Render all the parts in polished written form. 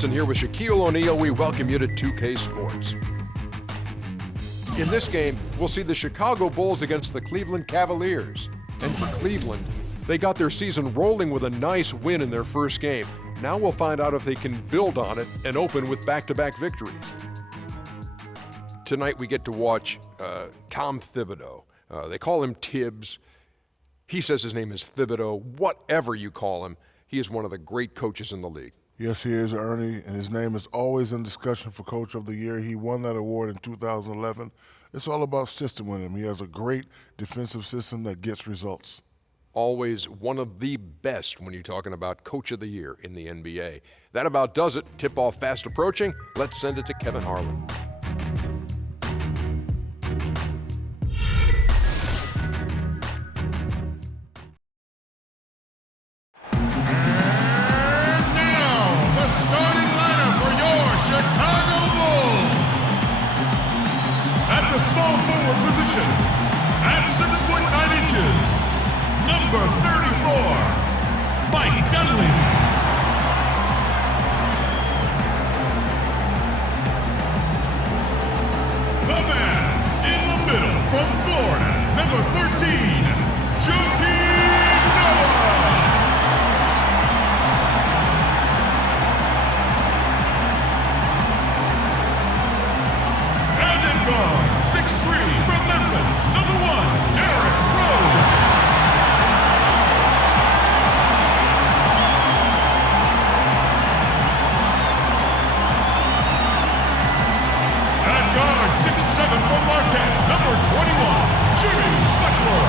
Johnson here with Shaquille O'Neal. We welcome you to 2K Sports. In this game, we'll see the Chicago Bulls against the Cleveland Cavaliers. And for Cleveland, they got their season rolling with a nice win in their first game. Now we'll find out if they can build on it and open with back-to-back victories. Tonight we get to watch Tom Thibodeau. They call him Tibbs. He says his name is Thibodeau. Whatever you call him, he is one of the great coaches in the league. Yes, he is, Ernie, and his name is always in discussion for Coach of the Year. He won that award in 2011. It's all about system with him. He has a great defensive system that gets results. Always one of the best when you're talking about Coach of the Year in the NBA. That about does it. Tip-off fast approaching. Let's send it to Kevin Harlan. At the small forward position, at 6'9", number 34, Mike Dunleavy. The man in the middle from Florida, number 13, Joakim Noah. And in guard, 6'3", from Memphis, number 1, Derrick Rose. At guard, 6'7", from Marquette, number 21, Jimmy Butler.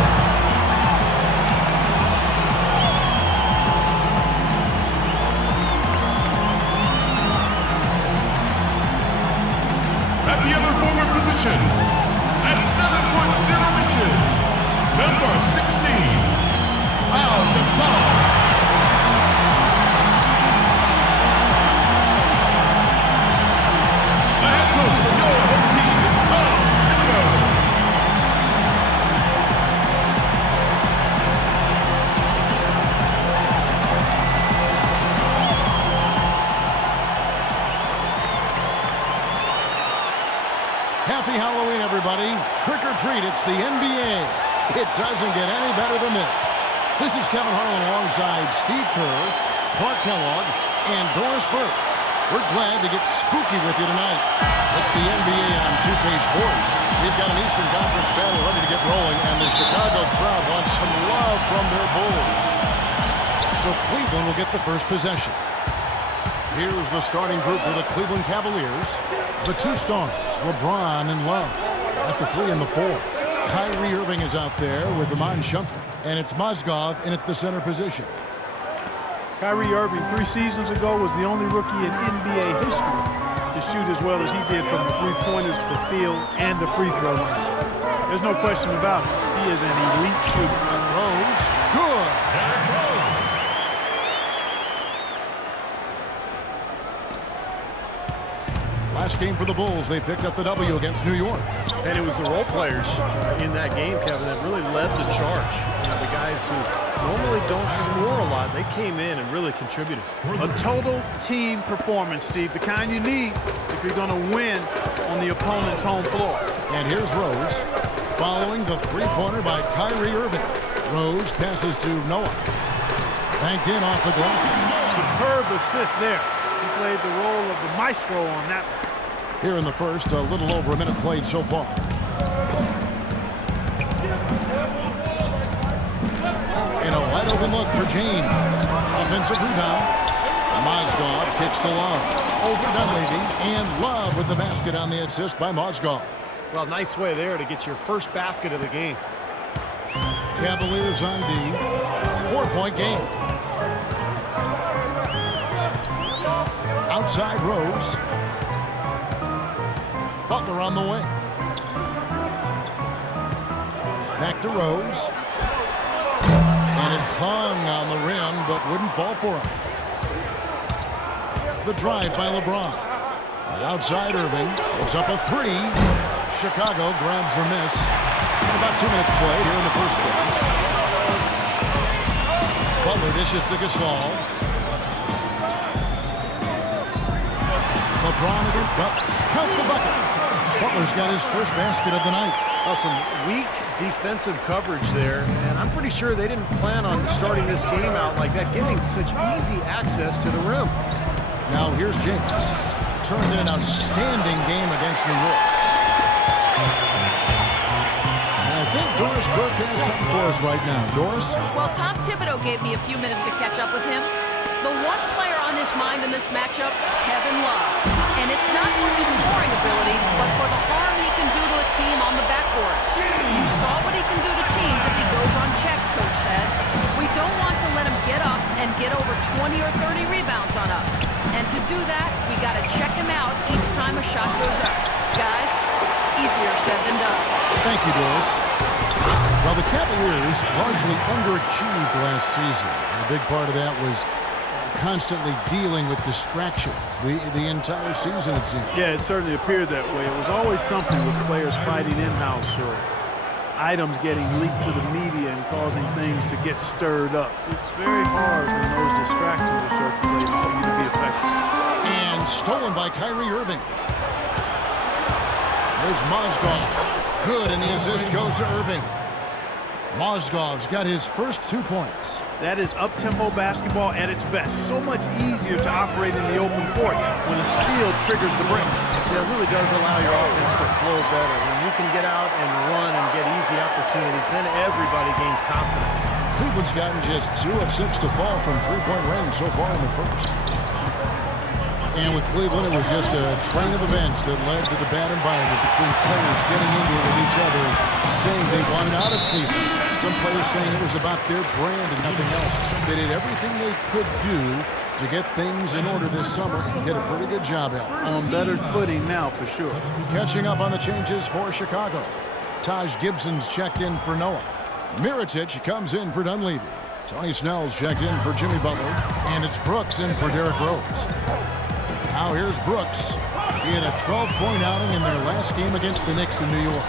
At the other forward position, at 7'0", number 16, Al Gasol. The head coach for your home team is Tom Thibodeau. Happy Halloween, everybody. Trick or treat, it's the NBA. It doesn't get any better than this. This is Kevin Harlan alongside Steve Kerr, Clark Kellogg, and Doris Burke. We're glad to get spooky with you tonight. It's the NBA on 2K Sports. We've got an Eastern Conference battle ready to get rolling, and the Chicago crowd wants some love from their Bulls. So Cleveland will get the first possession. Here's the starting group for the Cleveland Cavaliers. The two stars, LeBron and Love. At the 3 and the 4. Kyrie Irving is out there with Iman Shumpert. And it's Mozgov in at the center position. Kyrie Irving 3 seasons ago was the only rookie in NBA history to shoot as well as he did from the three-pointers, the field, and the free throw line. There's no question about it. He is an elite shooter. Rose, good. Derrick Rose. Last game for the Bulls, they picked up the W against New York. And it was the role players in that game, Kevin, that really led the charge. The guys who normally don't score a lot, they came in and really contributed. A total team performance, Steve, the kind you need if you're going to win on the opponent's home floor. And here's Rose, following the three-pointer by Kyrie Irving. Rose passes to Noah. Banked in off the glass. Superb assist there. He played the role of the maestro on that one. Here in the first, a little over a minute played so far. In a wide open look for James. Offensive rebound. Mozgov kicks to Love. Over Dunleavy, and Love with the basket on the assist by Mozgov. Well, nice way there to get your first basket of the game. Cavaliers on D. 4-point game. Outside Rose. Butler on the wing. Back to Rose. And it hung on the rim, but wouldn't fall for him. The drive by LeBron. Outside Irving. It's up a 3. Chicago grabs the miss. About 2 minutes played here in the first quarter. Butler dishes to Gasol. LeBron against Butler. Count the bucket. Butler's got his first basket of the night. Well, some weak defensive coverage there, and I'm pretty sure they didn't plan on starting this game out like that, giving such easy access to the rim. Now here's James. Turned in an outstanding game against New York. And I think Doris Burke has something for us right now. Doris? Well, Tom Thibodeau gave me a few minutes to catch up with him. The one player on his mind in this matchup, Kevin Love. And it's not for his scoring ability, but for the harm he can do to a team on the backboards. You saw what he can do to teams if he goes unchecked, Coach said. We don't want to let him get up and get over 20 or 30 rebounds on us. And to do that, we got to check him out each time a shot goes up. Guys, easier said than done. Thank you, Doris. Well, the Cavaliers largely underachieved last season. And a big part of that was constantly dealing with distractions the entire season, it seemed. Yeah, it certainly appeared that way. It was always something with players fighting in-house or items getting leaked to the media and causing things to get stirred up. It's very hard when those distractions are circulating for you to be effective. And stolen by Kyrie Irving. There's Mozgov. Good, and the assist goes to Irving. Mozgov's got his first 2 points. That is up-tempo basketball at its best. So much easier to operate in the open court when a steal triggers the break. Yeah, it really does allow your offense to flow better. When you can get out and run and get easy opportunities, then everybody gains confidence. Cleveland's gotten just 2 of 6 to fall from three-point range so far in the first. And with Cleveland, it was just a train of events that led to the bad environment between players getting into it with each other and saying they wanted out of Cleveland. Some players saying it was about their brand and nothing else. They did everything they could do to get things in order this summer and did a pretty good job at it. On better footing now, for sure. Catching up on the changes for Chicago. Taj Gibson's checked in for Noah. Mirotic comes in for Dunleavy. Tony Snell's checked in for Jimmy Butler. And it's Brooks in for Derrick Rose. Now here's Brooks. He had a 12-point outing in their last game against the Knicks in New York.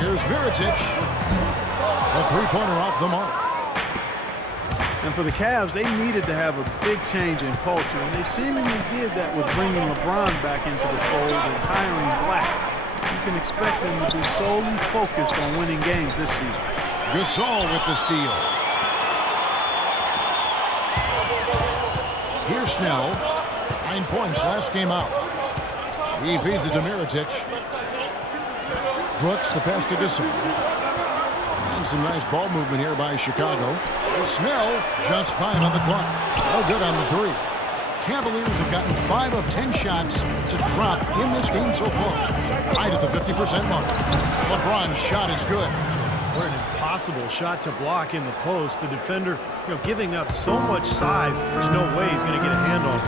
Here's Mirotic. A three-pointer off the mark. And for the Cavs, they needed to have a big change in culture, and they seemingly did that with bringing LeBron back into the fold and hiring Black. You can expect them to be solely focused on winning games this season. Gasol with the steal. Here's Snell. 9 points last game out. He feeds it to Mirotic. Brooks, the pass to Gasol. And some nice ball movement here by Chicago. Snell, just 5 on the clock. No good on the 3. Cavaliers have gotten 5 of 10 shots to drop in this game so far. Right at the 50% mark. LeBron's shot is good. What an impossible shot to block in the post. The defender, giving up so much size, there's no way he's going to get a hand on it.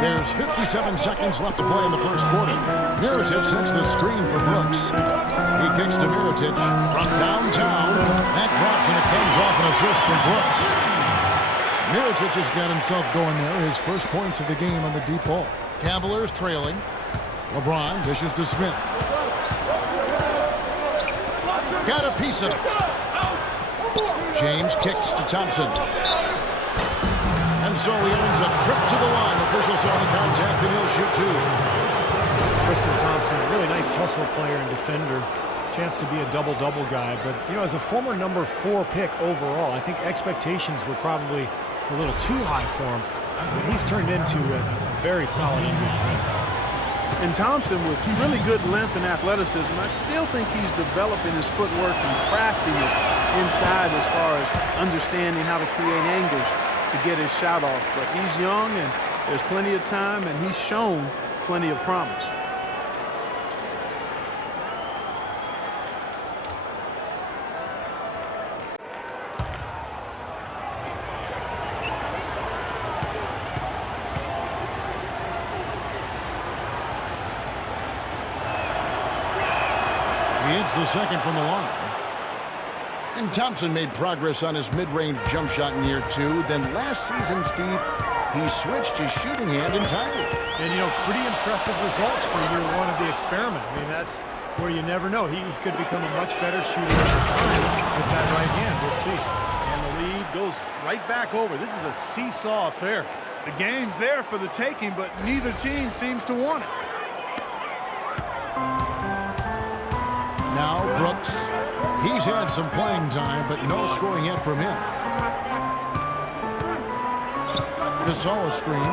There's 57 seconds left to play in the first quarter. Mirotic sets the screen for Brooks. He kicks to Mirotic from downtown. That drops and it comes off an assist from Brooks. Mirotic has got himself going there. His first points of the game on the deep ball. Cavaliers trailing. LeBron dishes to Smith. Got a piece of it. James kicks to Thompson. And so he earns a trip to the line. Officials saw the contact and he'll shoot 2. Tristan Thompson, a really nice hustle player and defender. Chance to be a double-double guy. But, as a former number 4 pick overall, I think expectations were probably a little too high for him. But he's turned into a very solid NBA. And Thompson, with really good length and athleticism, I still think he's developing his footwork and craftiness inside as far as understanding how to create angles to get his shot off. But he's young and there's plenty of time, and he's shown plenty of promise. He hits the second from the line. And Thompson made progress on his mid-range jump shot in year 2. Then last season, Steve, he switched his shooting hand entirely. And, pretty impressive results for year 1 of the experiment. I mean, that's where you never know. He could become a much better shooter over time with that right hand. We'll see. And the lead goes goes right back over. This is a seesaw affair. The game's there for the taking, but neither team seems to want it. Now Brooks. He's had some playing time, but no scoring yet from him. Gasol a screen.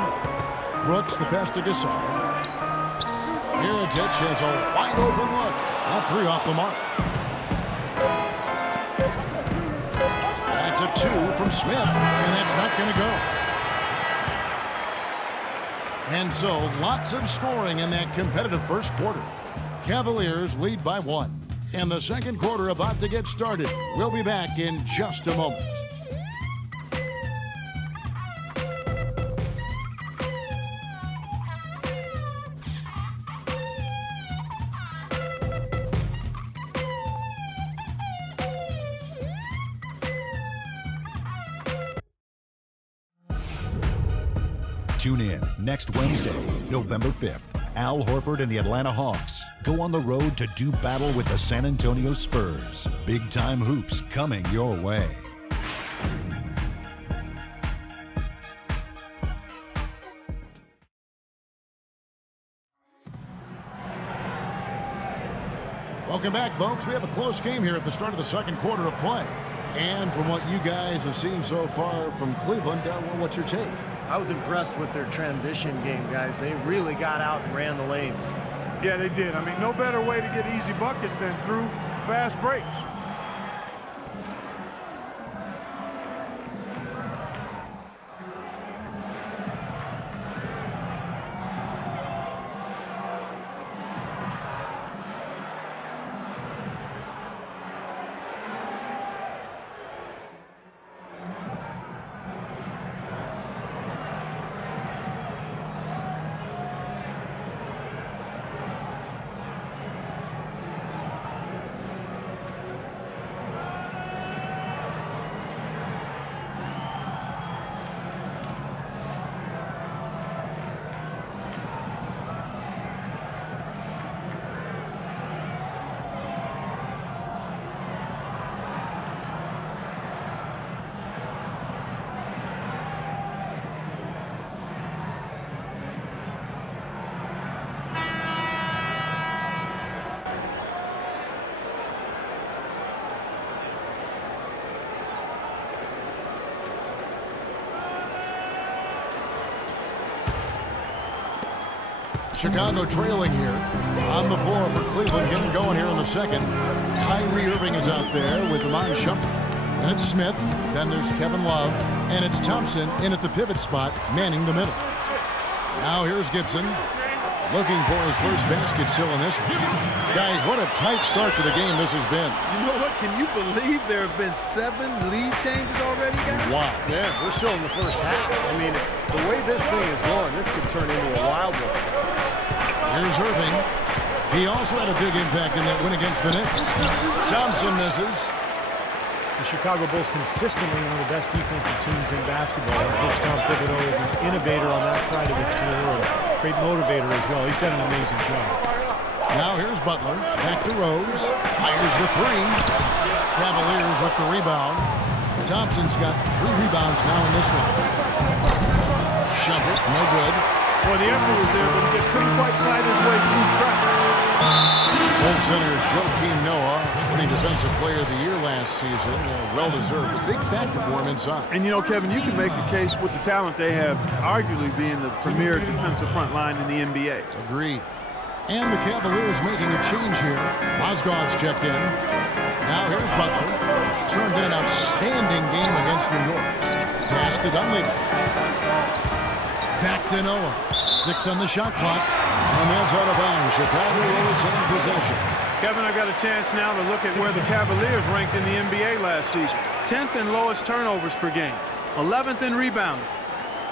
Brooks the pass to Gasol. Mirotic has a wide open look. All three off the mark. That's a 2 from Smith, and that's not going to go. And so lots of scoring in that competitive first quarter. Cavaliers lead by 1. And the second quarter about to get started. We'll be back in just a moment. Tune in next Wednesday, November 5th. Al Horford and the Atlanta Hawks go on the road to do battle with the San Antonio Spurs. Big-time hoops coming your way. Welcome back, folks. We have a close game here at the start of the second quarter of play. And from what you guys have seen so far from Cleveland, well, what's your take? I was impressed with their transition game, guys. They really got out and ran the lanes. Yeah, they did. I mean, no better way to get easy buckets than through fast breaks. Chicago trailing here on the floor for Cleveland, getting going here in the second. Kyrie Irving is out there with Iman Shumpert. And it's Smith. Then there's Kevin Love. And it's Thompson in at the pivot spot, manning the middle. Now here's Gibson, looking for his first basket still in this one. Guys, what a tight start to the game this has been. You know what? Can you believe there have been 7 lead changes already, guys? Wow. Yeah, we're still in the first half. I mean, the way this thing is going, this could turn into a wild one. Here's Irving. He also had a big impact in that win against the Knicks. Thompson misses. The Chicago Bulls consistently one of the best defensive teams in basketball. Coach Tom Thibodeau is an innovator on that side of the floor and great motivator as well. He's done an amazing job. Now here's Butler. Back to Rose. Fires the 3. Cavaliers with the rebound. Thompson's got 3 rebounds now in this one. Shumpert, no good. Well, the effort was there, but he just couldn't quite fight his way through traffic. Bulls center Joakim Noah, winning Defensive Player of the Year last season. Well-deserved. Big factor for him inside. And, you know, Kevin, you can make a case with the talent they have, arguably being the premier defensive front line in the NBA. Agreed. And the Cavaliers making a change here. Mozgov's checked in. Now here's Butler. Turned in an outstanding game against New York. Pass to Dunleavy. Back to Noah. 6 on the shot clock. And that's out of bounds. Chicago will retain possession. Kevin, I've got a chance now to look at where the Cavaliers ranked in the NBA last season. 10th in lowest turnovers per game. 11th in rebounding.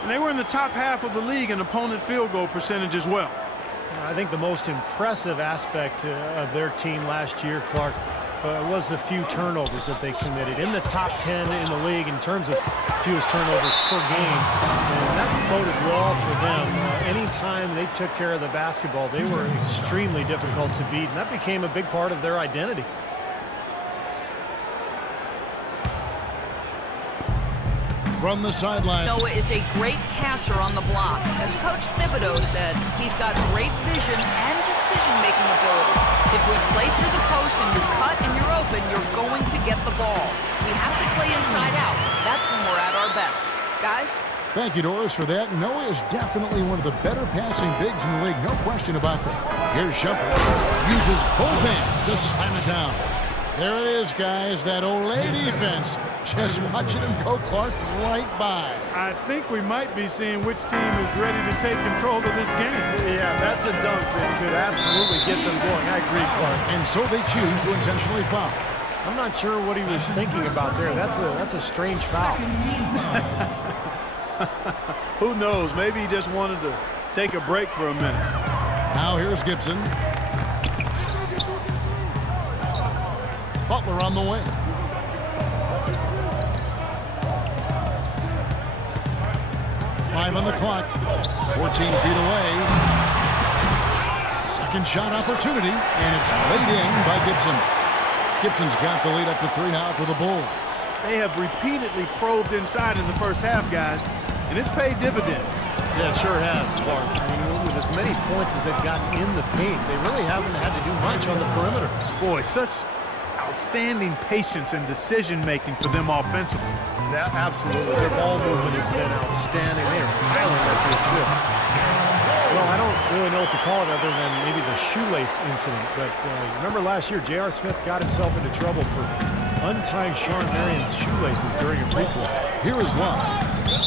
And they were in the top half of the league in opponent field goal percentage as well. I think the most impressive aspect of their team last year, Clark, was the few turnovers that they committed. In the top 10 in the league in terms of fewest turnovers per game. And that boded well for them. Anytime they took care of the basketball, they were extremely difficult to beat. And that became a big part of their identity. from the sideline. Noah is a great passer on the block. As Coach Thibodeau said, he's got great vision and decision-making ability. If we play through the post and you cut and you're open, you're going to get the ball. We have to play inside out. That's when we're at our best. Guys? Thank you, Doris, for that. Noah is definitely one of the better passing bigs in the league. No question about that. Here's Shumpert. Uses both hands to slam it down. There it is, guys. That Olay defense. Just watching him go, Clark, right by. I think we might be seeing which team is ready to take control of this game. Yeah, that's a dunk that could absolutely get them going. I agree, Clark. And so they choose to intentionally foul. I'm not sure what he was thinking about there. That's a strange foul. Who knows? Maybe he just wanted to take a break for a minute. Now here's Gibson. Butler on the wing. Five on the clock. 14 feet away. Second shot opportunity, and it's laid in by Gibson. Gibson's got the lead up to 3 now for the Bulls. They have repeatedly probed inside in the first half, guys, and it's paid dividend. Yeah, it sure has, Clark. I mean, with as many points as they've gotten in the paint, they really haven't had to do much on the perimeter. Boy, such outstanding patience and decision-making for them offensively. Yeah, absolutely. Their ball movement has been outstanding. They are piling up the assists. Well, I don't really know what to call it other than maybe the shoelace incident. But remember last year, J.R. Smith got himself into trouble for untying Sean Marion's shoelaces during a free throw. Here is Love,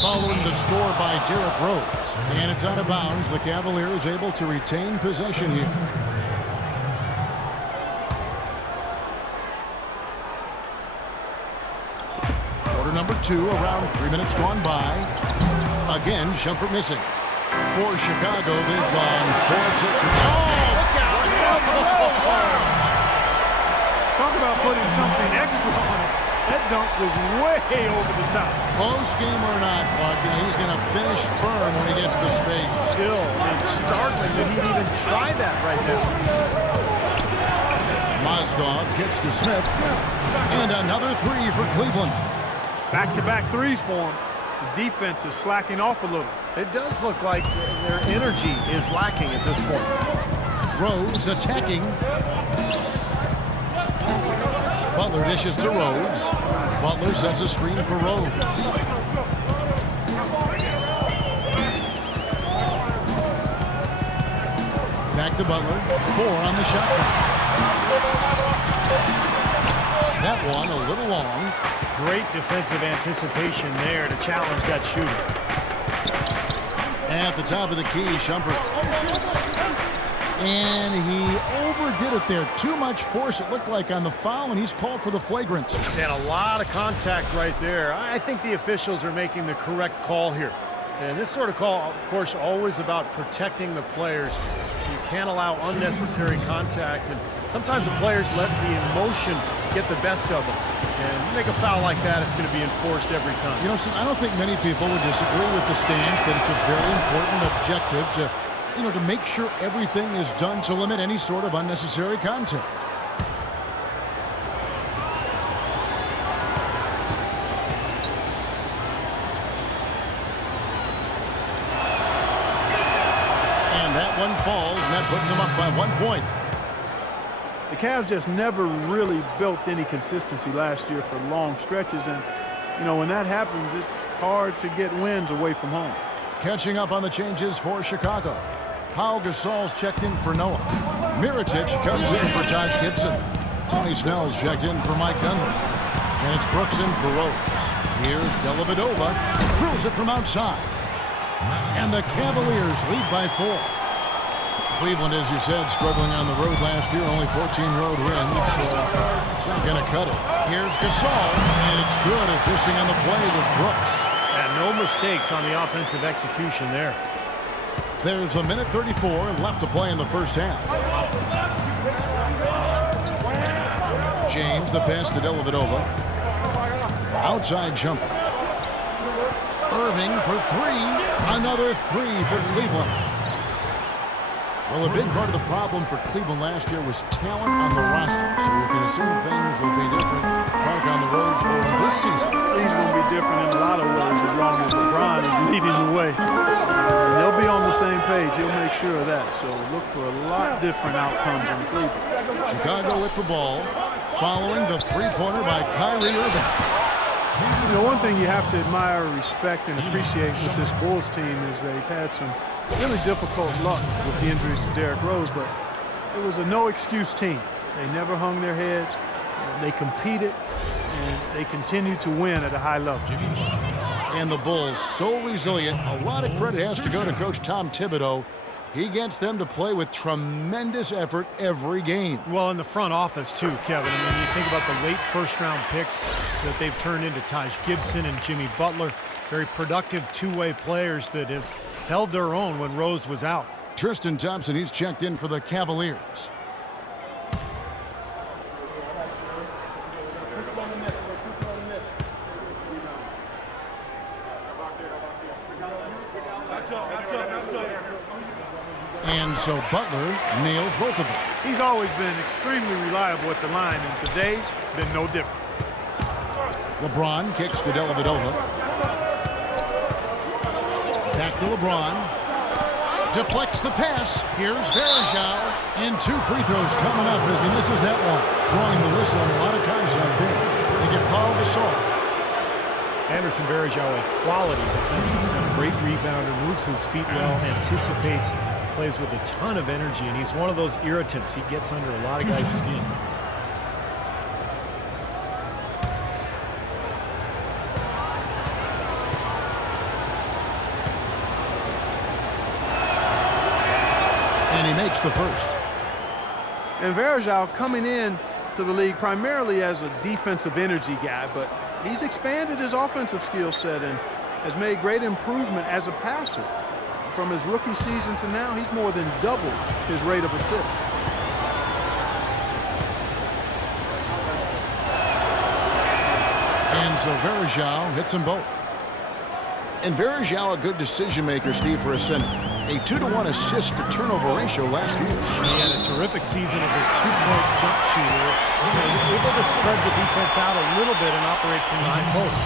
following the score by Derrick Rose. And it's out of bounds. The Cavaliers able to retain possession here. Quarter number 2, around 3 minutes gone by. Again, Shumpert missing. For Chicago, they've gone 4 of 6. Oh, look out! Talk about putting something extra on it. That dunk was way over the top. Close game or not, Clark, he's going to finish firm when he gets the space. Still, it's startling that he'd even try that right now. Mozgov kicks to Smith. And another 3 for Cleveland. Back-to-back threes for him. The defense is slacking off a little. It does look like their energy is lacking at this point. Rose attacking. Butler dishes to Rose. Butler sets a screen for Rose. Back to Butler. 4 on the shot clock. That one a little long. Great defensive anticipation there to challenge that shooter. At the top of the key, Shumpert. And he overdid it there. Too much force, it looked like, on the foul, and he's called for the flagrant. And a lot of contact right there. I think the officials are making the correct call here. And this sort of call, of course, always about protecting the players. You can't allow unnecessary contact. And sometimes the players let the emotion get the best of them. And you make a foul like that, it's going to be enforced every time. You know, I don't think many people would disagree with the stance that it's a very important objective to make sure everything is done to limit any sort of unnecessary contact. And that one falls, and that puts them up by 1 point. The Cavs just never really built any consistency last year for long stretches, and when that happens, it's hard to get wins away from home. Catching up on the changes for Chicago. Pau Gasol's checked in for Noah. Mirotic comes in for Taj Gibson. Tony Snell's checked in for Mike Dunlap. And it's Brooks in for Rose. Here's Dellavedova. Drills it from outside. And the Cavaliers lead by 4. Cleveland, as you said, struggling on the road last year. Only 14 road wins. It's not going to cut it. Here's Gasol. And it's good. Assisting on the play was Brooks. And no mistakes on the offensive execution there. There's a minute 34 left to play in the first half. James, the pass to Dellavedova. Outside jumper. Irving for 3. Another 3 for Cleveland. Well, a big part of the problem for Cleveland last year was talent on the roster, so you can assume things will be different back on the road for him this season. Things going to be different in a lot of ways as long as LeBron is leading the way. And they'll be on the same page. He'll make sure of that. So look for a lot different outcomes in Cleveland. Chicago with the ball, following the three-pointer by Kyrie Irving. You know, one thing you have to admire, respect, and appreciate with this Bulls team is they've had some really difficult luck with the injuries to Derrick Rose, but it was a no-excuse team. They never hung their heads. They competed, and they continued to win at a high level. And the Bulls, so resilient. A lot of credit has to go to Coach Tom Thibodeau. He gets them to play with tremendous effort every game. Well, in the front office, too, Kevin. I mean, you think about the late first-round picks that they've turned into Taj Gibson and Jimmy Butler. Very productive two-way players that have held their own when Rose was out. Tristan Thompson, he's checked in for the Cavaliers. And so Butler nails both of them. He's always been extremely reliable at the line, and today's been no different. LeBron kicks to Dellavedova. Back to LeBron. Deflects the pass. Here's Varejao. And two free throws coming up as he misses that one. Drawing the whistle on a lot of contact there. They get Paul Gasol. Anderson Varejao, a quality defensive center. Great rebounder, moves his feet well, anticipates, plays with a ton of energy, and he's one of those irritants. He gets under a lot of guys' skin. And he makes the first. And Varejao coming in to the league primarily as a defensive energy guy, but he's expanded his offensive skill set and has made great improvement as a passer. From his rookie season to now, he's more than doubled his rate of assists. And so Varejao hits them both. And Varejao, a good decision maker, Steve, for a center. A 2-to-1 assist to turnover ratio last year. He had a terrific season as a two-point jump shooter. Able to spread the defense out a little bit and operate from the high post.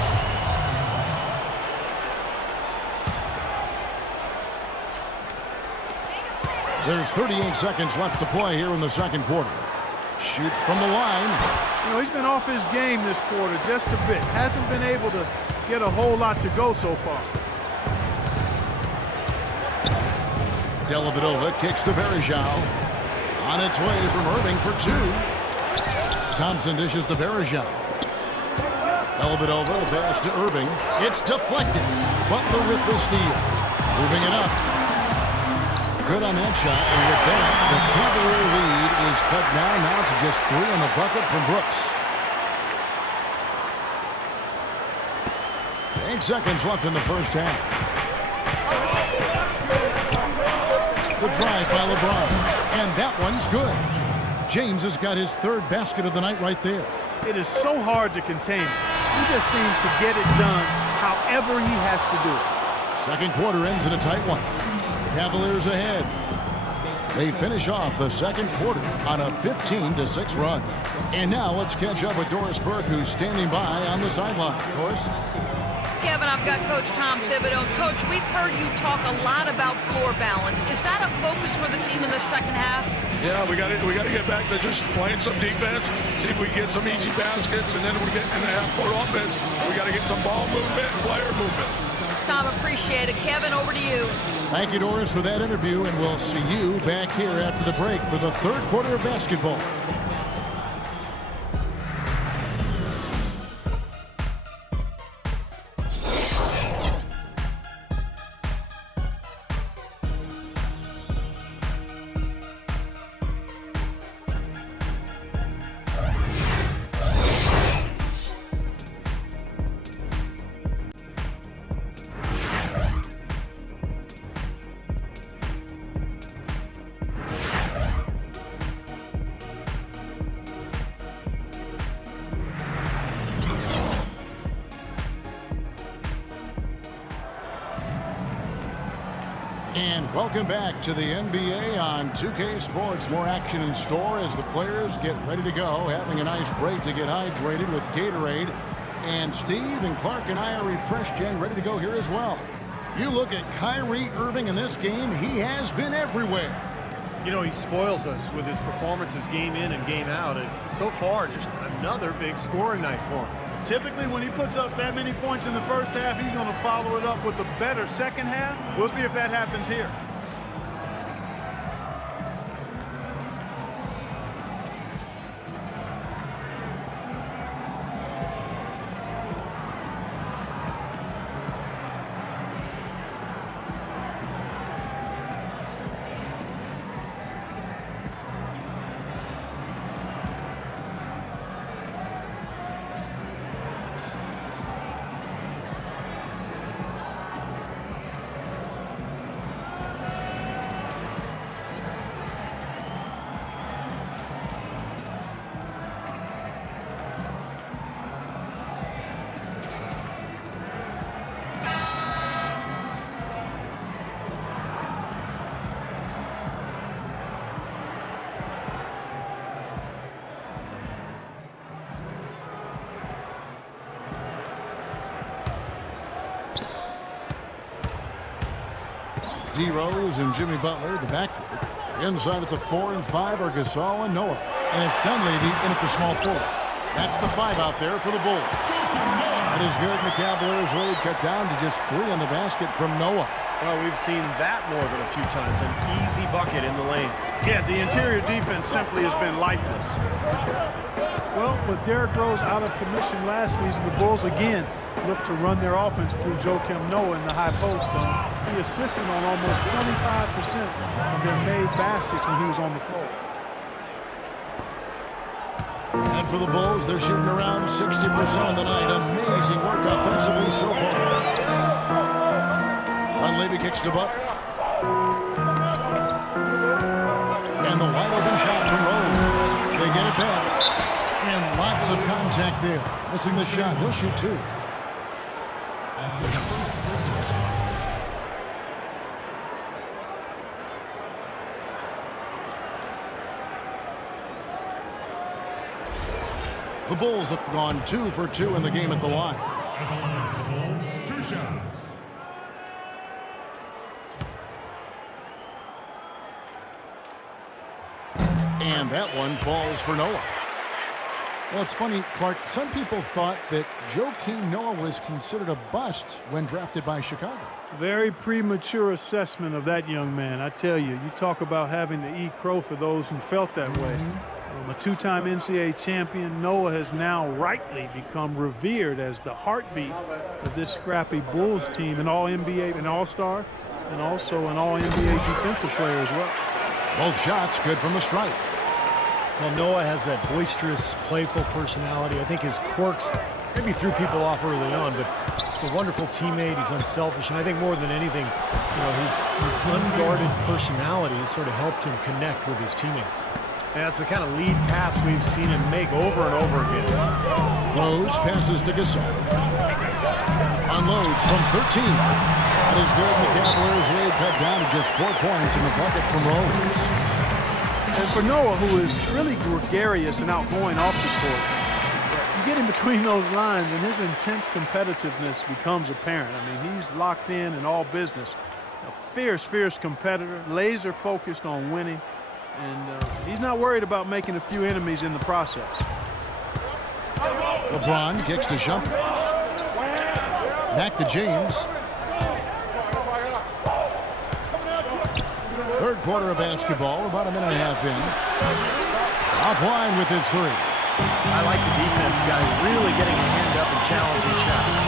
There's 38 seconds left to play here in the second quarter. Shoots from the line. You know, he's been off his game this quarter just a bit. Hasn't been able to get a whole lot to go so far. Dellavedova kicks to Varejao. On its way from Irving for two. Thompson dishes to Varejao. Dellavedova, the pass to Irving. It's deflected. Butler with the steal. Moving it up. Good on that shot, and with that, the Cavalier lead is cut now to just 3 on the bucket from Brooks. 8 seconds left in the first half. The drive by LeBron, and that one's good. James has got his third basket of the night right there. It is so hard to contain him. He just seems to get it done however he has to do it. Second quarter ends in a tight one. Cavaliers ahead. They finish off the second quarter on a 15-6 run. And now let's catch up with Doris Burke, who's standing by on the sideline. Doris? Kevin, I've got Coach Tom Thibodeau. Coach, we've heard you talk a lot about floor balance. Is that a focus for the team in the second half? Yeah, we got to get back to just playing some defense, see if we can get some easy baskets, and then we get in the half-court offense. We got to get some ball movement, player movement. Tom, appreciate it. Kevin, over to you. Thank you, Doris, for that interview, and we'll see you back here after the break for the third quarter of basketball. And welcome back to the NBA on 2K Sports. More action in store as the players get ready to go, having a nice break to get hydrated with Gatorade. And Steve and Clark and I are refreshed and ready to go here as well. You look at Kyrie Irving in this game, he has been everywhere. You know, he spoils us with his performances game in and game out. And so far, just another big scoring night for him. Typically, when he puts up that many points in the first half, he's going to follow it up with a better second half. We'll see if that happens here. D. Rose and Jimmy Butler, the backcourt. Inside at the 4 and 5 are Gasol and Noah. And it's Dunleavy in at the small forward. That's the 5 out there for the Bulls. That is good, and the Cavaliers lead cut down to just 3 on the basket from Noah. Well, we've seen that more than a few times. An easy bucket in the lane. Yeah, the interior defense simply has been lifeless. Well, with Derrick Rose out of commission last season, the Bulls again look to run their offense through Joakim Noah in the high post. He assisted on almost 25% of their made baskets when he was on the floor. And for the Bulls, they're shooting around 60% of the night. Amazing work offensively so far. Dunleavy kicks to Butler. And the wide open shot from Rose. They get it back. And lots of contact there. Missing the shot. He'll shoot 2. The Bulls have gone 2 for 2 in the game at the line. Bulls, 2 shots. And that one falls for Noah. Well, it's funny, Clark, some people thought that Joakim Noah was considered a bust when drafted by Chicago. Very premature assessment of that young man. I tell you, you talk about having to eat crow for those who felt that way. A 2-time NCAA champion, Noah has now rightly become revered as the heartbeat of this scrappy Bulls team, an All-NBA, an All-Star, and also an All-NBA defensive player as well. Both shots good from the stripe. Well, Noah has that boisterous, playful personality. I think his quirks maybe threw people off early on, but he's a wonderful teammate. He's unselfish, and I think more than anything, you know, his unguarded personality has sort of helped him connect with his teammates. And that's the kind of lead pass we've seen him make over and over again. Rose passes to Gasol. Unloads from 13. That is good. The Cavaliers lead cut down to just 4 points in the bucket from Rose. And for Noah, who is really gregarious and outgoing off the court, you get in between those lines and his intense competitiveness becomes apparent. I mean, he's locked in all business. A fierce, fierce competitor, laser focused on winning. And he's not worried about making a few enemies in the process. LeBron kicks to Shumpert. Back to James. Third quarter of basketball, about a minute and a half in. Offline with his 3. I like the defense, guys, really getting a hand up and challenging shots.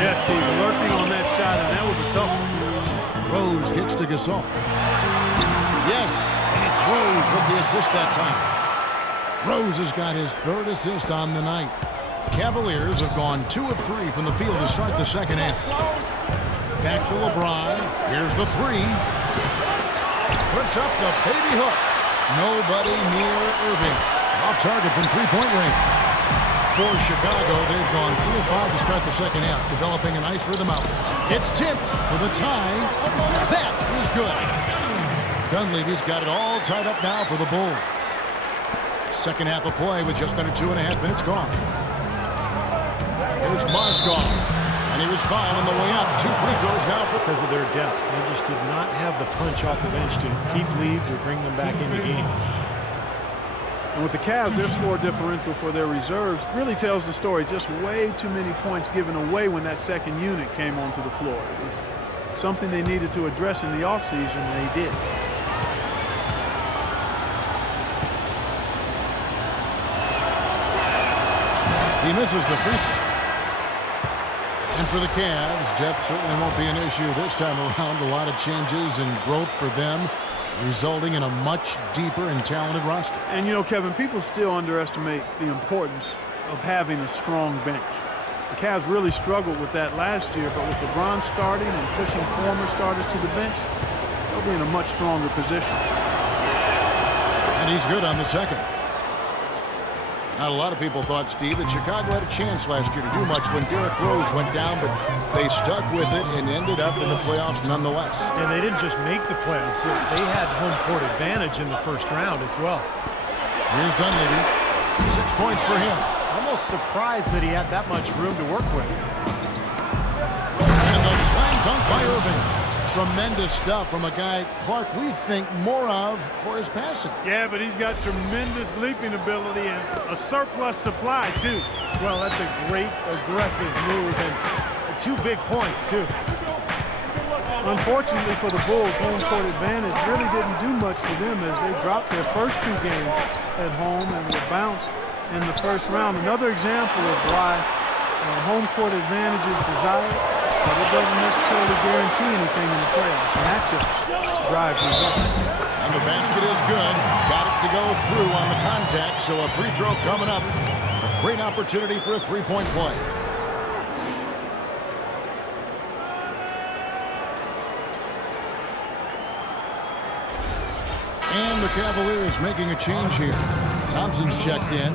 Yeah, Steve, lurking on that shot, and that was a tough one. Rose gets to Gasol. Yes, and it's Rose with the assist that time. Rose has got his 3rd assist on the night. Cavaliers have gone 2 of 3 from the field to start the second half. Back to LeBron. Here's the 3. Puts up the baby hook. Nobody near Irving. Off target from 3-point range. for Chicago. They've gone 3 of 5 to start the second half, developing a nice rhythm out. It's tipped for the tie. That is good. Dunleavy's got it all tied up now for the Bulls. Second half of play with just under 2.5 minutes gone. Here's Mozgov, and he was fouled on the way up. 2 free throws now because of their depth. They just did not have the punch off the bench to keep leads or bring them back into games. And with the Cavs, their score differential for their reserves really tells the story. Just way too many points given away when that second unit came onto the floor. It was something they needed to address in the offseason, and they did. He misses the free throw. And for the Cavs, depth certainly won't be an issue this time around. A lot of changes and growth for them, resulting in a much deeper and talented roster. And, you know, Kevin, people still underestimate the importance of having a strong bench. The Cavs really struggled with that last year, but with LeBron starting and pushing former starters to the bench, they'll be in a much stronger position. And he's good on the second. Now, a lot of people thought, Steve, that Chicago had a chance last year to do much when Derrick Rose went down, but they stuck with it and ended up in the playoffs nonetheless. And they didn't just make the playoffs. They had home court advantage in the first round as well. Here's Dunleavy. 6 points for him. Almost surprised that he had that much room to work with. And the slam dunk by Irving. Tremendous stuff from a guy, Clark, we think more of for his passing. Yeah, but he's got tremendous leaping ability and a surplus supply, too. Well, that's a great aggressive move and 2 big points, too. Unfortunately for the Bulls, home court advantage really didn't do much for them as they dropped their first 2 games at home and were bounced in the first round. Another example of why home court advantage is desired, but it doesn't necessarily guarantee anything in the playoffs. Matchups drive results. And the basket is good. Got it to go through on the contact, so a free throw coming up. A great opportunity for a 3-point play. And the Cavaliers making a change here. Thompson's checked in.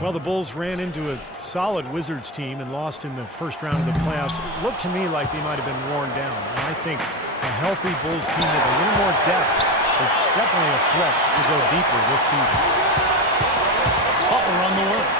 Well, the Bulls ran into a solid Wizards team and lost in the first round of the playoffs. It looked to me like they might have been worn down. And I think a healthy Bulls team with a little more depth is definitely a threat to go deeper this season. Butler on the work.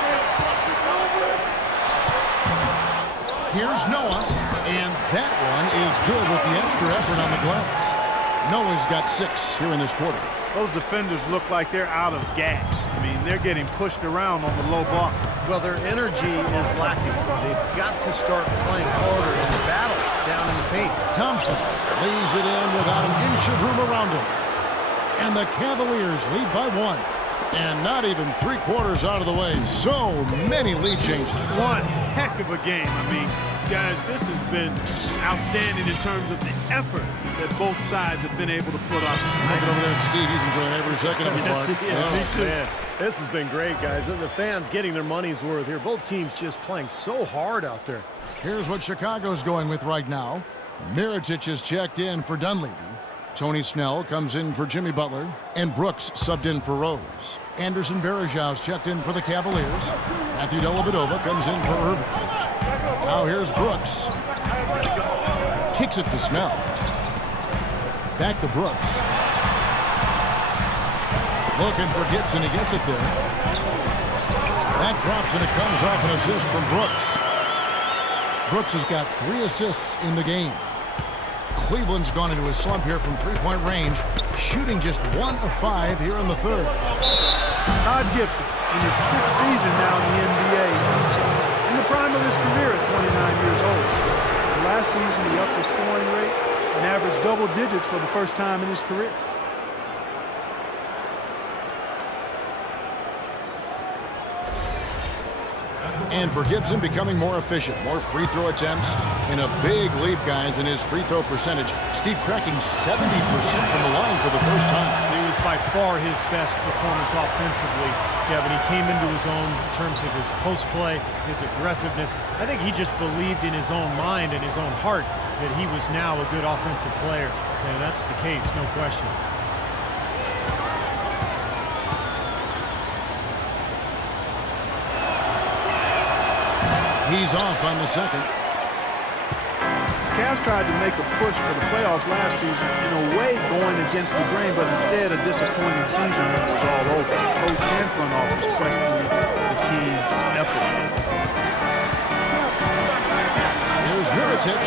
Here's Noah, and that one is good with the extra effort on the glass. Noah's got 6 here in this quarter. Those defenders look like they're out of gas. I mean, they're getting pushed around on the low block. Well, their energy is lacking. They've got to start playing harder in the battle down in the paint. Thompson lays it in without an inch of room around him. And the Cavaliers lead by 1. And not even 3/4 out of the way. So many lead changes. One heck of a game. I mean, guys, this has been outstanding in terms of the effort that both sides have been able to put on. Looking over there at Steve, he's enjoying every second of it, Mark. Me too. Man, this has been great, guys. And the fans getting their money's worth here. Both teams just playing so hard out there. Here's what Chicago's going with right now. Mirotic is checked in for Dunleavy. Tony Snell comes in for Jimmy Butler. And Brooks subbed in for Rose. Anderson Varejau's checked in for the Cavaliers. Matthew Dellavedova comes in for Irving. Now here's Brooks. Kicks it to Snell. Back to Brooks. Looking for Gibson. He gets it there. That drops and it comes off an assist from Brooks. Brooks has got 3 assists in the game. Cleveland's gone into a slump here from 3-point range, shooting just 1 of 5 here in the third. Taj Gibson, in his 6th season now in the NBA, he's in the prime of his career at 29 years old. Last season, he upped his scoring rate and averaged double digits for the first time in his career. And for Gibson, becoming more efficient, more free throw attempts, and a big leap, guys, in his free throw percentage. Steve cracking 70% from the line for the first time. It was by far his best performance offensively, Kevin. He came into his own in terms of his post play, his aggressiveness. I think he just believed in his own mind and his own heart that he was now a good offensive player. And that's the case, no question. He's off on the second. Cavs tried to make a push for the playoffs last season, in a way going against the grain, but instead a disappointing season when it was all over. Coach and front office questioning the team effort. Here's Mirotic.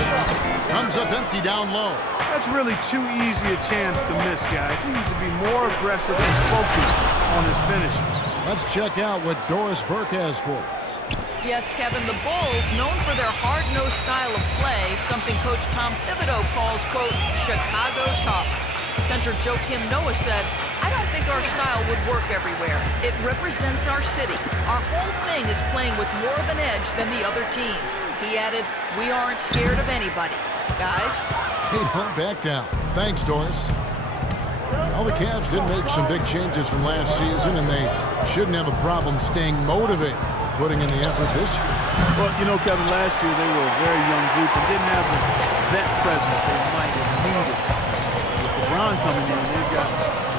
Comes up empty down low. That's really too easy a chance to miss, guys. He needs to be more aggressive and focused on his finishes. Let's check out what Doris Burke has for us. Yes, Kevin, the Bulls, known for their hard-nosed style of play, something Coach Tom Thibodeau calls, quote, Chicago tough. Center Joakim Noah said, I don't think our style would work everywhere. It represents our city. Our whole thing is playing with more of an edge than the other team. He added, we aren't scared of anybody. Guys? They don't back down. Thanks, Doris. Well, the Cavs did make some big changes from last season, and they shouldn't have a problem staying motivated, putting in the effort this year. Well, you know, Kevin, last year they were a very young group and didn't have the vet presence they might have needed. With LeBron coming in, they've got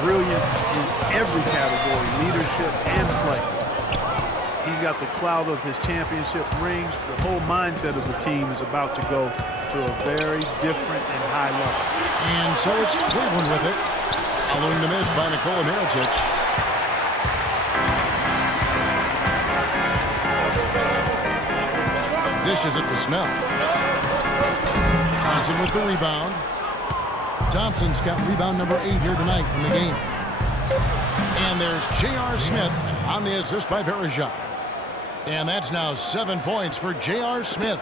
brilliance in every category, leadership and play. He's got the clout of his championship rings. The whole mindset of the team is about to go to a very different and high level. And so it's Cleveland with it, following the miss by Nikola Mirotic. Dishes it to Snell. Thompson with the rebound. Thompson's got rebound number 8 here tonight in the game. And there's J.R. Smith on the assist by Verejao. And that's now 7 points for J.R. Smith.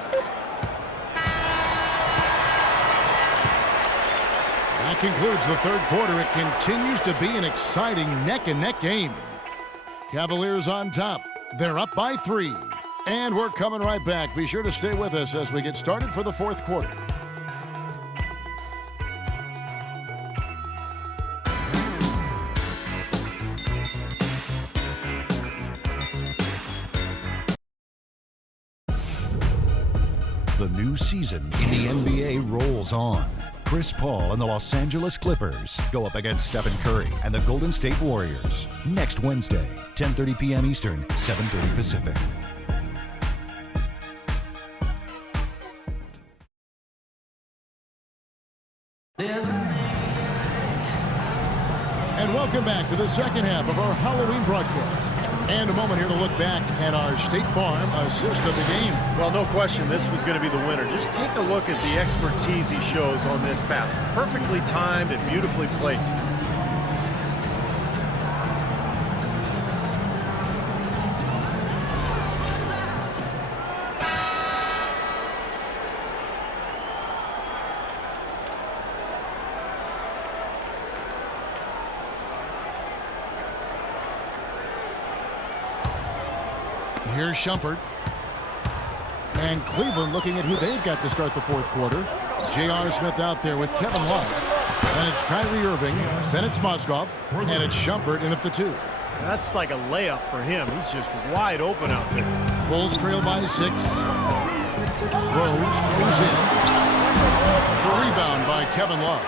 That concludes the third quarter. It continues to be an exciting neck-and-neck game. Cavaliers on top. They're up by 3. And we're coming right back. Be sure to stay with us as we get started for the fourth quarter. The new season in the NBA rolls on. Chris Paul and the Los Angeles Clippers go up against Stephen Curry and the Golden State Warriors next Wednesday, 10:30 p.m. Eastern, 7:30 Pacific. And welcome back to the second half of our Halloween broadcast. And a moment here to look back at our State Farm assist of the game. Well, no question, this was going to be the winner. Just take a look at the expertise he shows on this pass. Perfectly timed and beautifully placed. Here's Shumpert. And Cleveland looking at who they've got to start the fourth quarter. J.R. Smith out there with Kevin Love. And it's Kyrie Irving. Then it's Mozgov. And it's Shumpert in at the 2. That's like a layup for him. He's just wide open out there. Bulls trail by 6. Rose goes in. The rebound by Kevin Love.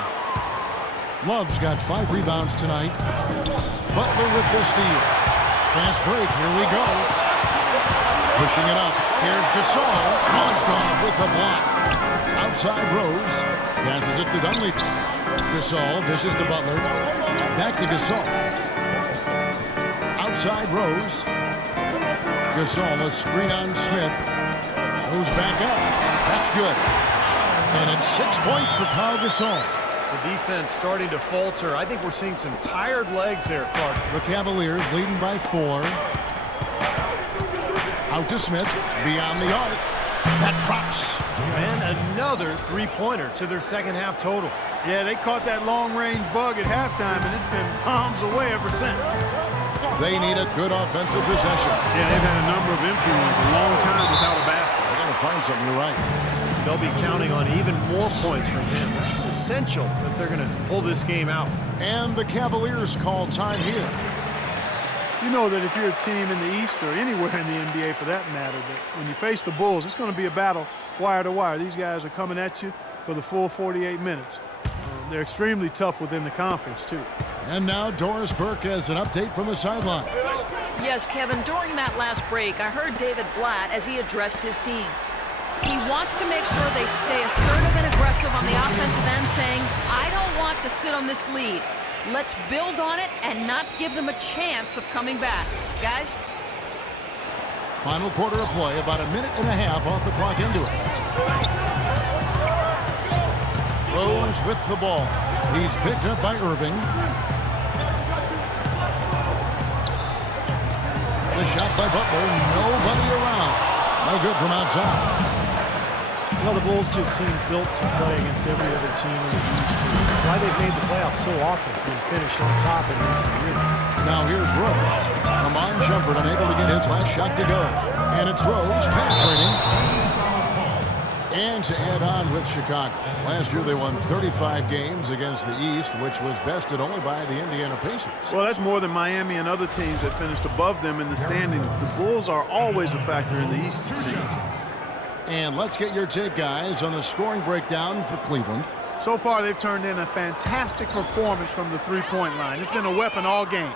Love's got 5 rebounds tonight. Butler with the steal. Fast break. Here we go. Pushing it up. Here's Gasol. Mozgov with the block. Outside Rose. Passes it to Dunleavy. Gasol dishes to Butler. Back to Gasol. Outside Rose. Gasol, a screen on Smith. Goes back up. That's good. And it's 6 points for Pau Gasol. The defense starting to falter. I think we're seeing some tired legs there, Clark. The Cavaliers leading by 4. Out to Smith, beyond the arc. That drops. And another three-pointer to their second half total. Yeah, they caught that long-range bug at halftime, and it's been bombs away ever since. They need a good offensive possession. Yeah, they've had a number of empty ones, a long time without a basket. They're going to find something, you're right. They'll be counting on even more points from him. That's essential that they're going to pull this game out. And the Cavaliers call time here. You know that if you're a team in the East or anywhere in the NBA for that matter, that when you face the Bulls, it's going to be a battle wire to wire. These guys are coming at you for the full 48 minutes. They're extremely tough within the conference, too. And now Doris Burke has an update from the sidelines. Yes, Kevin, during that last break, I heard David Blatt as he addressed his team. He wants to make sure they stay assertive and aggressive on the offensive end, saying, I don't want to sit on this lead. Let's build on it and not give them a chance of coming back. Guys? Final quarter of play, about a minute and a half off the clock into it. Rose with the ball. He's picked up by Irving. The shot by Butler, nobody around. No good from outside. Well, the Bulls just seem built to play against every other team in the East. It's why they've made the playoffs so often, being finished on top in recent years. Now here's Rose. Amon Shumpert unable to get his last shot to go. And it's Rose penetrating. And to add on with Chicago. Last year they won 35 games against the East, which was bested only by the Indiana Pacers. Well, that's more than Miami and other teams that finished above them in the standing. The Bulls are always a factor in the East. And let's get your take, guys, on the scoring breakdown for Cleveland. So far, they've turned in a fantastic performance from the three-point line. It's been a weapon all game.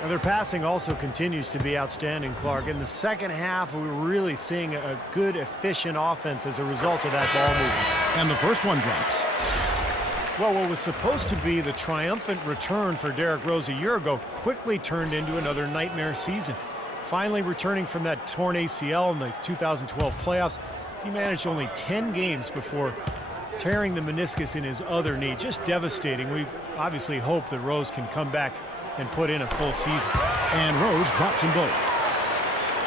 And their passing also continues to be outstanding, Clark. In the second half, we're really seeing a good, efficient offense as a result of that ball movement. And the first one drops. Well, what was supposed to be the triumphant return for Derrick Rose a year ago quickly turned into another nightmare season. Finally returning from that torn ACL in the 2012 playoffs, he managed only 10 games before tearing the meniscus in his other knee. Just devastating. We obviously hope that Rose can come back and put in a full season. And Rose drops them both.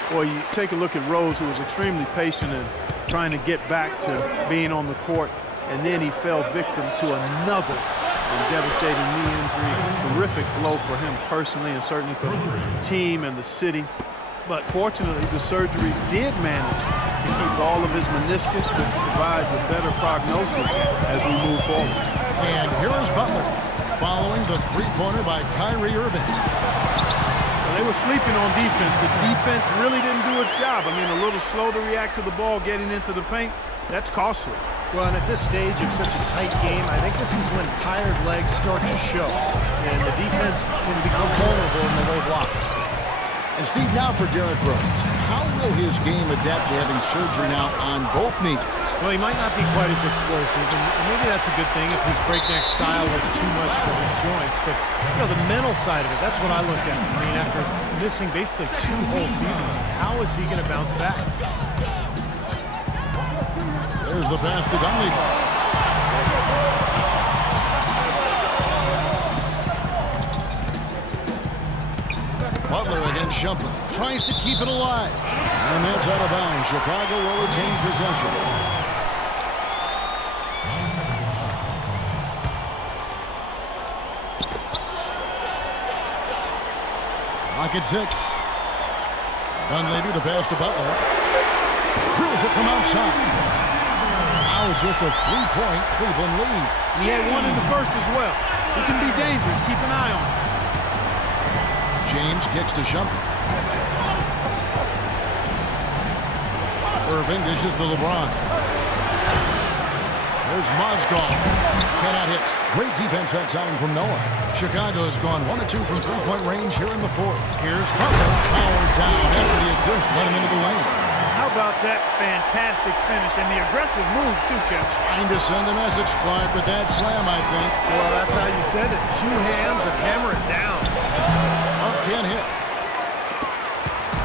Well, you take a look at Rose, who was extremely patient in trying to get back to being on the court, and then he fell victim to another devastating knee injury. Terrific blow for him personally and certainly for the team and the city. But fortunately, the surgery did manage to keep all of his meniscus, which provides a better prognosis as we move forward. And here is Butler, following the three-pointer by Kyrie Irving. So they were sleeping on defense. The defense really didn't do its job. I mean, a little slow to react to the ball getting into the paint. That's costly. Well, and at this stage of such a tight game, I think this is when tired legs start to show. And the defense can become vulnerable in the low block. And Steve, now for Derrick Rose. How will his game adapt to having surgery now on both knees? Well, he might not be quite as explosive, and maybe that's a good thing if his breakneck style was too much for his joints. But, you know, the mental side of it, that's what I look at. I mean, after missing basically 2 whole seasons, how is he going to bounce back? There's the pass to Dunleavy. Butler against Shumpert. Tries to keep it alive. And that's out of bounds. Chicago will retain possession. Clock at 6. Dunleavy, the pass to Butler. Drills it from outside. Now it's just a 3-point Cleveland lead. He had one in the first as well. He can be dangerous. Keep an eye on him. James kicks to Shumpert. Irving dishes to LeBron. There's Mozgov. Cannot hit. Great defense that time from Noah. Chicago has gone 1 of 2 from three-point range here in the fourth. Here's Butler. Powered down after the assist. Let him into the lane. How about that fantastic finish and the aggressive move, too, Kevin? Trying to send a message, Clark, with that slam, I think. Well, that's how you said it. 2 hands and hammer it down. Can't hit.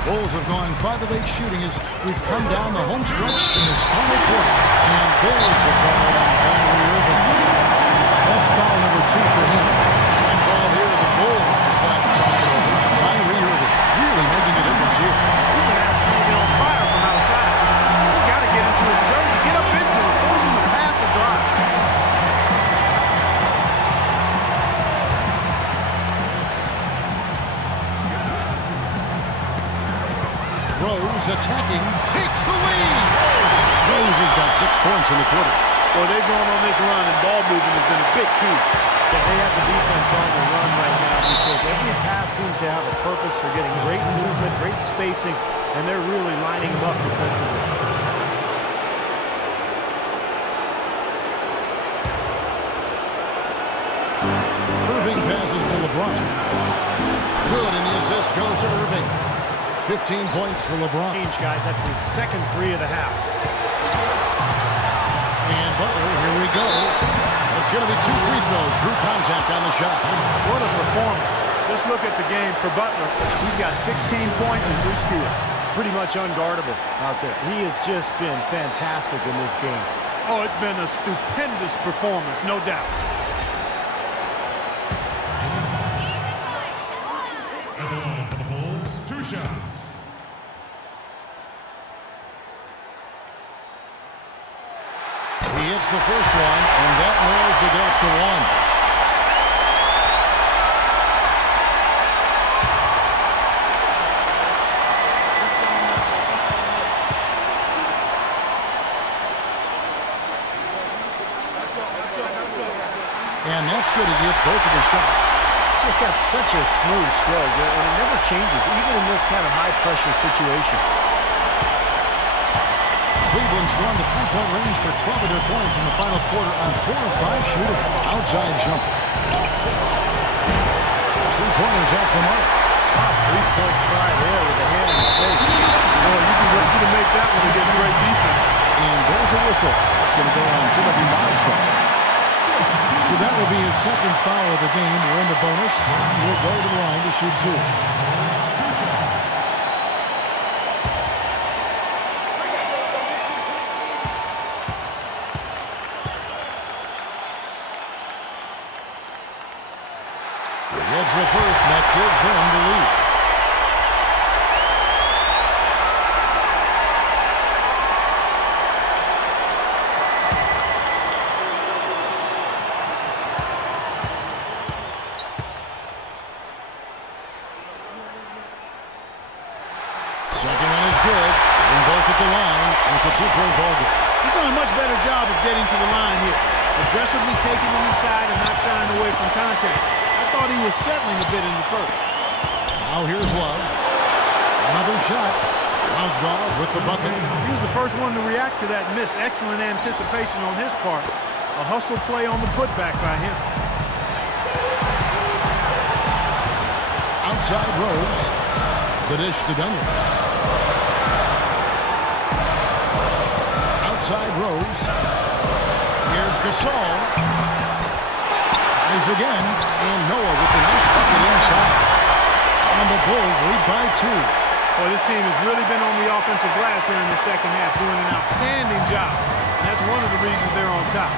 Bulls have gone 5 of 8 shooting as we've come down the home stretch in this final quarter. And there's the ball on Kyrie Irving. That's foul number 2 for him. And while here, the Bulls decide to talk it over. Kyrie Irving really making a difference here. He's been absolutely on fire from outside. He's got to get into his jersey, get up into it, force him to pass and drive. Rose attacking, takes the lead. Rose has got 6 points in the quarter. Well, they've gone on this run, and ball movement has been a big key. Yeah, they have the defense on the run right now because every pass seems to have a purpose. They're getting great movement, great spacing, and they're really lining them up defensively. Irving passes to LeBron. Good, and the assist goes to Irving. 15 points for LeBron. Guys, that's his second three of the half. And Butler, here we go. It's going to be 2 free throws. Drew contact on the shot. What a performance. Just look at the game for Butler. He's got 16 points and 3 steals. Pretty much unguardable out there. He has just been fantastic in this game. Oh, it's been a stupendous performance, no doubt. At the line for the Bulls, 2 shots. He hits the first one, and that narrows the gap to 1. And that's good as he hits both of his shots. He's just got such a smooth stroke, and it never changes, even in this kind of high-pressure situation. Cleveland's gone to three-point range for 12 of their points in the final quarter on 4 of 5 shooting. Outside jumper. Those three-pointers off the mark. Tough three-point try there with a hand in his face. Boy, you can make that one against great defense. And there's a whistle. It's going to go on Timothy Mozgov. So that will be his second foul of the game. We're in the bonus. We'll go to the line to shoot 2. Gets the first, and that gives them the lead. Second one is good, and both at the line, and it's a 2-point ball game. He's done a much better job of getting to the line here. Aggressively taking it inside and not shying away from contact. I thought he was settling a bit in the first. Now here's Love. Another shot. Mozgov with the bucket. He was the first one to react to that miss. Excellent anticipation on his part. A hustle play on the putback by him. Outside Rose. The dish to Duncan. Outside Rose. Here's Gasol. Tries again. And Noah with the nice bucket inside. And the Bulls lead by 2. Well, this team has really been on the offensive glass here in the second half, doing an outstanding job. And that's one of the reasons they're on top.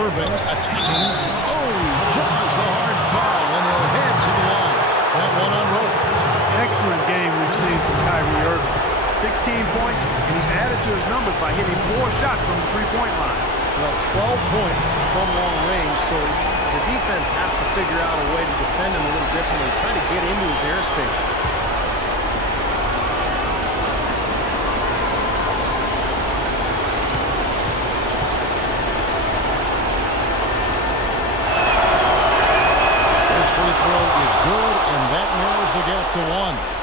Irving attacking. Oh, draws the hard foul, and he'll head to the line. That one on Rose. Excellent game we've seen from Kyrie Irving. 16 points, and he's added to his numbers by hitting 4 shots from the 3-point line. Well, 12 points from long range, so the defense has to figure out a way to defend him a little differently, try to get into his airspace. First free throw is good, and that narrows the gap to 1.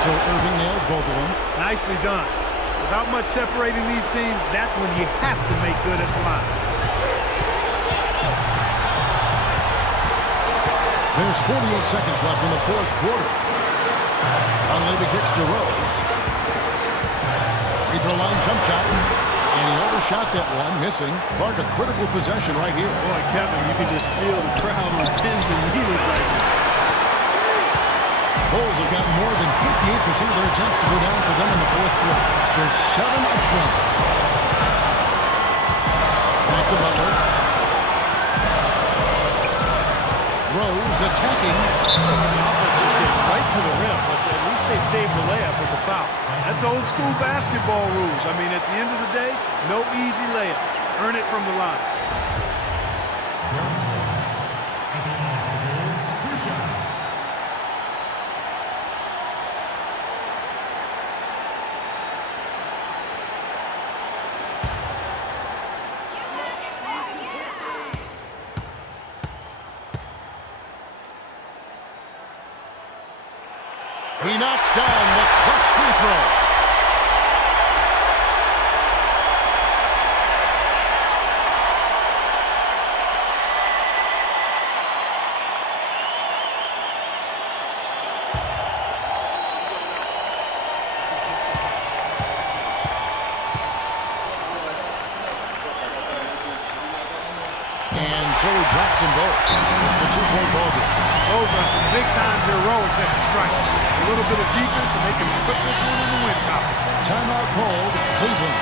So Irving nails both of them. Nicely done. Without much separating these teams, that's when you have to make good at the line. There's 48 seconds left in the fourth quarter. Dunleavy kicks to Rose. Free throw line jump shot. And he overshot that one, missing. Clark, a critical possession right here. Boy, Kevin, you can just feel the crowd on pins and needles right now. Bulls have got more than 58% of their attempts to go down for them in the fourth quarter. They're 7 of 20. Back to Butler. Rose attacking. The offense just gets right to the rim, but at least they saved the layup with the foul. That's old school basketball rules. I mean, at the end of the day, no easy layup. Earn it from the line. knocks down the clutch free throw. So he drops them both. It's a two-point ball game. Those are some big-time heroics at the strike. A little bit of defense, and they can put this one in the win column. Timeout called, Cleveland.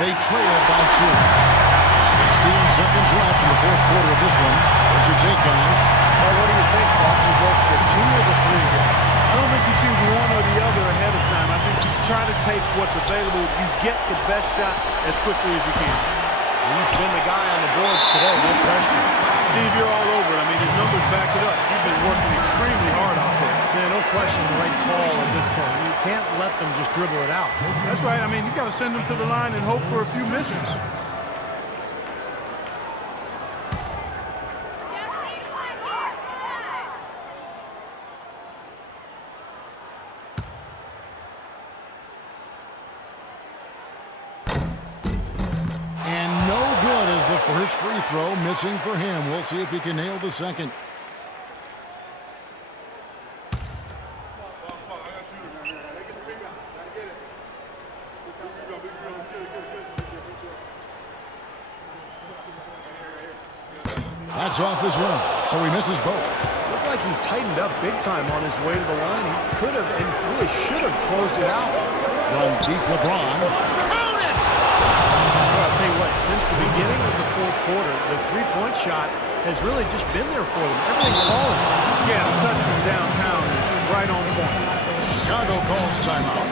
They trail by 2. 16 seconds left in the fourth quarter of this one. What's your take, guys? Well, what do you think, Clark? You go for the 2 or the 3 here? I don't think you choose one or the other ahead of time. I think you try to take what's available. You get the best shot as quickly as you can. He's been the guy on the boards today, no question. Steve, you're all over it. I mean, his numbers back it up. You've been working extremely hard out there. Yeah, no question, the right call at this point. You can't let them just dribble it out. That's right. I mean, you've got to send them to the line and hope for a few misses. First free throw missing for him. We'll see if he can nail the second. That's off as well, so he misses both. Looked like he tightened up big time on his way to the line. He could have and really should have closed it out. From deep LeBron. I'll tell you what, since the beginning of the fourth quarter, the three-point shot has really just been there for them. Everything's falling. Yeah, the touch from downtown is right on point. Chicago calls timeout.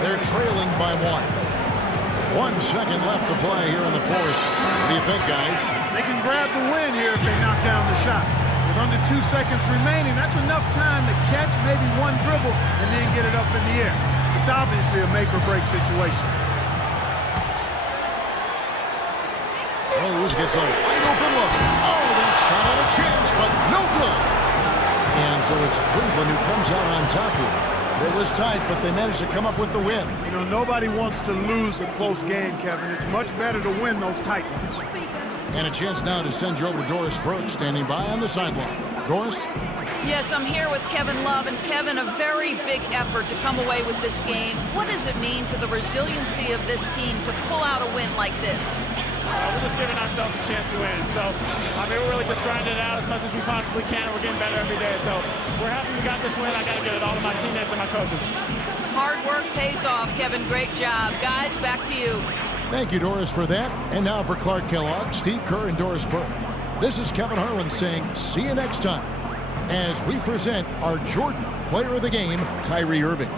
They're trailing by 1. 1 second left to play here in the fourth. What do you think, guys? They can grab the win here if they knock down the shot. With under 2 seconds remaining, that's enough time to catch maybe one dribble and then get it up in the air. It's obviously a make-or-break situation. Rose gets a wide open look. Oh, that shot had a chance, but no good. And so it's Cleveland who comes out on top here. It was tight, but they managed to come up with the win. You know, nobody wants to lose a close game, Kevin. It's much better to win those tight ones. And a chance now to send you over to Doris Burke, standing by on the sideline. Doris? Yes, I'm here with Kevin Love. And Kevin, a very big effort to come away with this game. What does it mean to the resiliency of this team to pull out a win like this? We're just giving ourselves a chance to win. So, I mean, we're really just grinding it out as much as we possibly can, and we're getting better every day. So, we're happy we got this win. I got to give it all to my teammates and my coaches. Hard work pays off, Kevin. Great job. Guys, back to you. Thank you, Doris, for that. And now for Clark Kellogg, Steve Kerr, and Doris Burke. This is Kevin Harlan saying, see you next time, as we present our Jordan Player of the Game, Kyrie Irving.